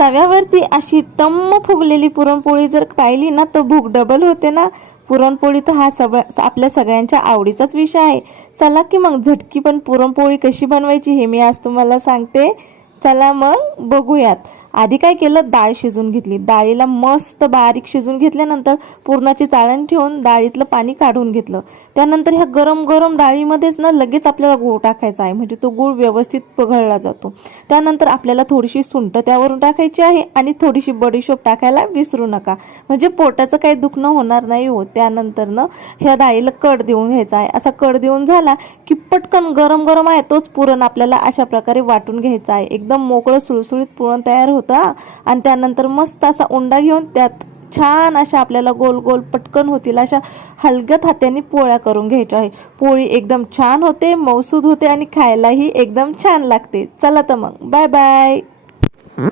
तव्यावरती अशी टम्म फुगलेली पुरणपोळी जर पाहिली ना तर भूक डबल होते ना। पुरणपोळी तर हा आपल्या सगळ्यांच्या आवडीचाच विषय आहे। चला की मग झटकी पण पुरणपोळी कशी बनवायची हे मी आज तुम्हाला सांगते। चला मग बघूयात। आधी काय केलं, डाळ शिजून घेतली। डाळीला मस्त बारीक शिजून घेतल्यानंतर पुरणाची चाळण ठेवून डाळीतलं पाणी काढून घेतलं। त्यानंतर ह्या गरम गरम डाळीमध्येच ना लगेच आपल्याला गूळ टाकायचा आहे, म्हणजे तो गूळ व्यवस्थित पघळला जातो। त्यानंतर आपल्याला थोडीशी सुंठ त्यावरून टाकायची आहे आणि थोडीशी बडीशोप टाकायला विसरू नका, म्हणजे पोटाचं काही दुखणं होणार नाही हो। त्यानंतर ना ह्या डाळीला कड देऊन घ्यायचा आहे। असा कड देऊन झाला की पटकन गरम गरम आहे तोच पुरण आपल्याला अशा प्रकारे वाटून घ्यायचा आहे। एकदम मोकळं सुळसुळीत पुरण तयार होतं। आणि त्यानंतर मस्त असा उंडा घेऊन त्यात छान अशा आपल्याला गोल गोल पटकन होतील अशा हलक्यात हाताने पोळ्या करून घ्यायच्या आहे। पोळी एकदम छान होते, मऊसूद होते आणि खायलाही एकदम छान लागते। चला तर मग बाय बाय।